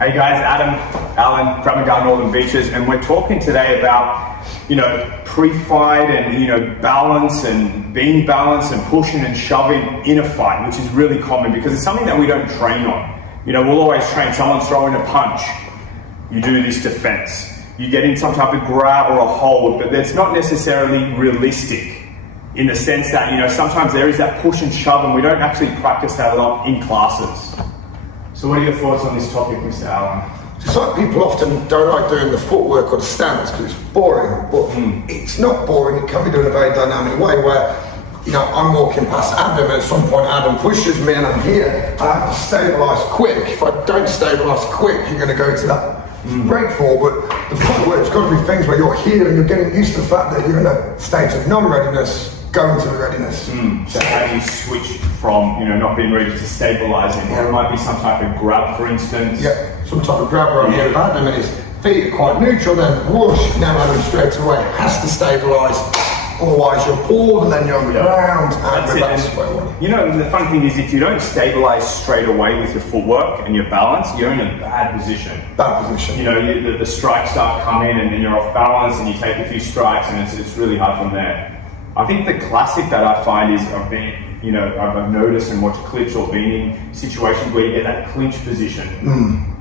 Hey guys, Alan, Kramagar Northern Beaches, and we're talking today about, pre-fight and, balance and being balanced and pushing and shoving in a fight, which is really common because it's something that we don't train on. We'll always train someone throwing a punch. You do this defense. You get in some type of grab or a hold, but that's not necessarily realistic in the sense that, sometimes there is that push and shove and we don't actually practice that a lot in classes. So what are your thoughts on this topic, Mr. Allen? It's like people often don't like doing the footwork or the stance because it's boring, but it's not boring. It can be done in a very dynamic way where, I'm walking past Adam and at some point Adam pushes me and I'm here and I have to stabilise quick. If I don't stabilise quick, you're going to go to that breakfall. But the footwork's got to be things where you're here and you're getting used to the fact that you're in a state of non-readiness going to the readiness. So how do you switch from, not being ready to stabilising? Or it might be some type of grab, for instance. Yeah, some type of grab where I'm here with Adam and his feet are quite neutral, then whoosh, now Adam straight away has to stabilise. Otherwise you're pulled and then you're on the ground. That's it. The fun thing is if you don't stabilise straight away with your footwork and your balance, you're in a bad position. Bad position. The strikes start coming and then you're off balance and you take a few strikes and it's really hard from there. I think the classic that I find is I've noticed and watched clips or been in situations where you get that clinch position.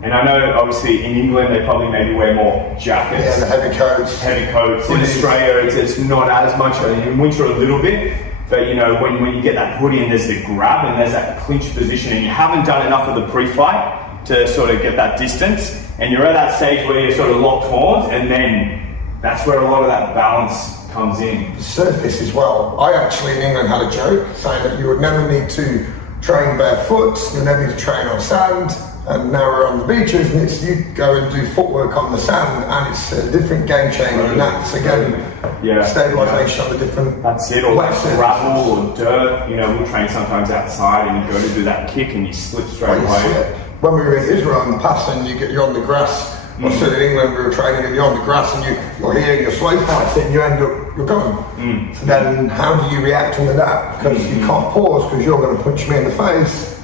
And I know obviously in England they probably maybe wear more jackets. Yeah, the heavy coats. Heavy coats. In Australia it's not as much, in winter a little bit, but when you get that hoodie and there's the grab and there's that clinch position and you haven't done enough of the pre-fight to sort of get that distance and you're at that stage where you're sort of locked horns and then that's where a lot of that balance comes in. The surface as well. I actually in England had a joke saying that you would never need to train barefoot, you never need to train on sand, and now we're on the beaches and it's you go and do footwork on the sand and it's a different game changer and that's again stabilisation on the different. That's it, or like gravel or dirt, we'll train sometimes outside and you go to do that kick and you slip straight away. When we were in Israel in the past and you're on the grass. I said in England we were training and you're on the grass and you're here and you're slow fighting and you end up, you're going. So then how do you react under that? Because you can't pause because you're going to punch me in the face,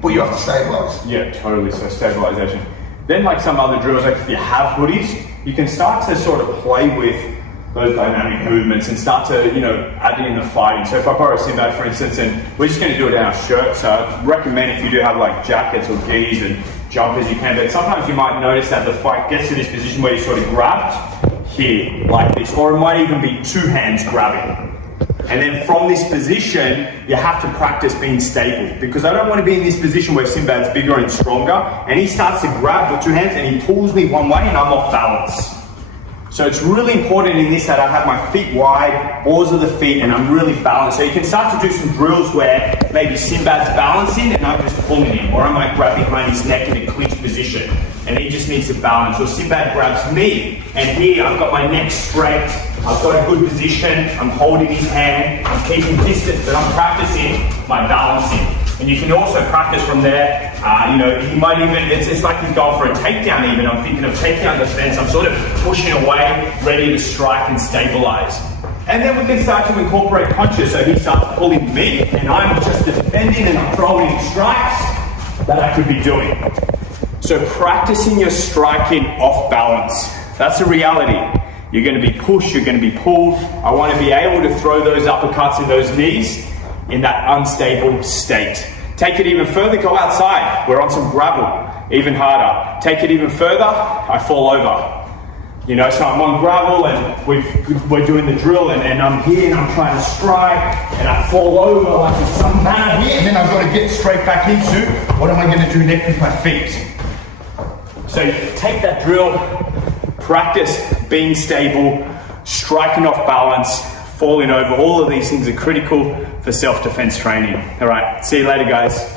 but you have to stabilise. Yeah, totally, so stabilisation. Then like some other drills, like if you have hoodies, you can start to sort of play with those dynamic movements and start to, add it in the fighting. So if I borrow a Sinbad, for instance, and we're just going to do it in our shirt, so I'd recommend if you do have like jackets or gis and jumpers you can, but sometimes you might notice that the fight gets to this position where you sort of grabbed here, like this, or it might even be two hands grabbing. And then from this position, you have to practice being stable because I don't want to be in this position where Sinbad's bigger and stronger and he starts to grab with two hands and he pulls me one way and I'm off balance. So it's really important in this that I have my feet wide, balls of the feet, and I'm really balanced. So you can start to do some drills where maybe Sinbad's balancing and I'm just pulling him, or I might grab behind his neck in a clinch position and he just needs to balance. Or Sinbad grabs me and here I've got my neck straight, I've got a good position, I'm holding his hand, I'm keeping distance, but I'm practicing my balancing. And you can also practice from there. He might even, it's like he's going for a takedown even. I'm thinking of takedown defense. I'm sort of pushing away, ready to strike and stabilize. And then we can start to incorporate punches. So he starts pulling me and I'm just defending and I'm throwing strikes that I could be doing. So practicing your striking off balance. That's a reality. You're going to be pushed, you're going to be pulled. I want to be able to throw those uppercuts and those knees in that unstable state. Take it even further, go outside. We're on some gravel, even harder. Take it even further, I fall over. So I'm on gravel and we're doing the drill and I'm here and I'm trying to strike and I fall over like in some manner here and then I've got to get straight back into what am I going to do next with my feet. So take that drill, practice being stable, striking off balance, falling over. All of these things are critical for self-defense training. All right, see you later, guys.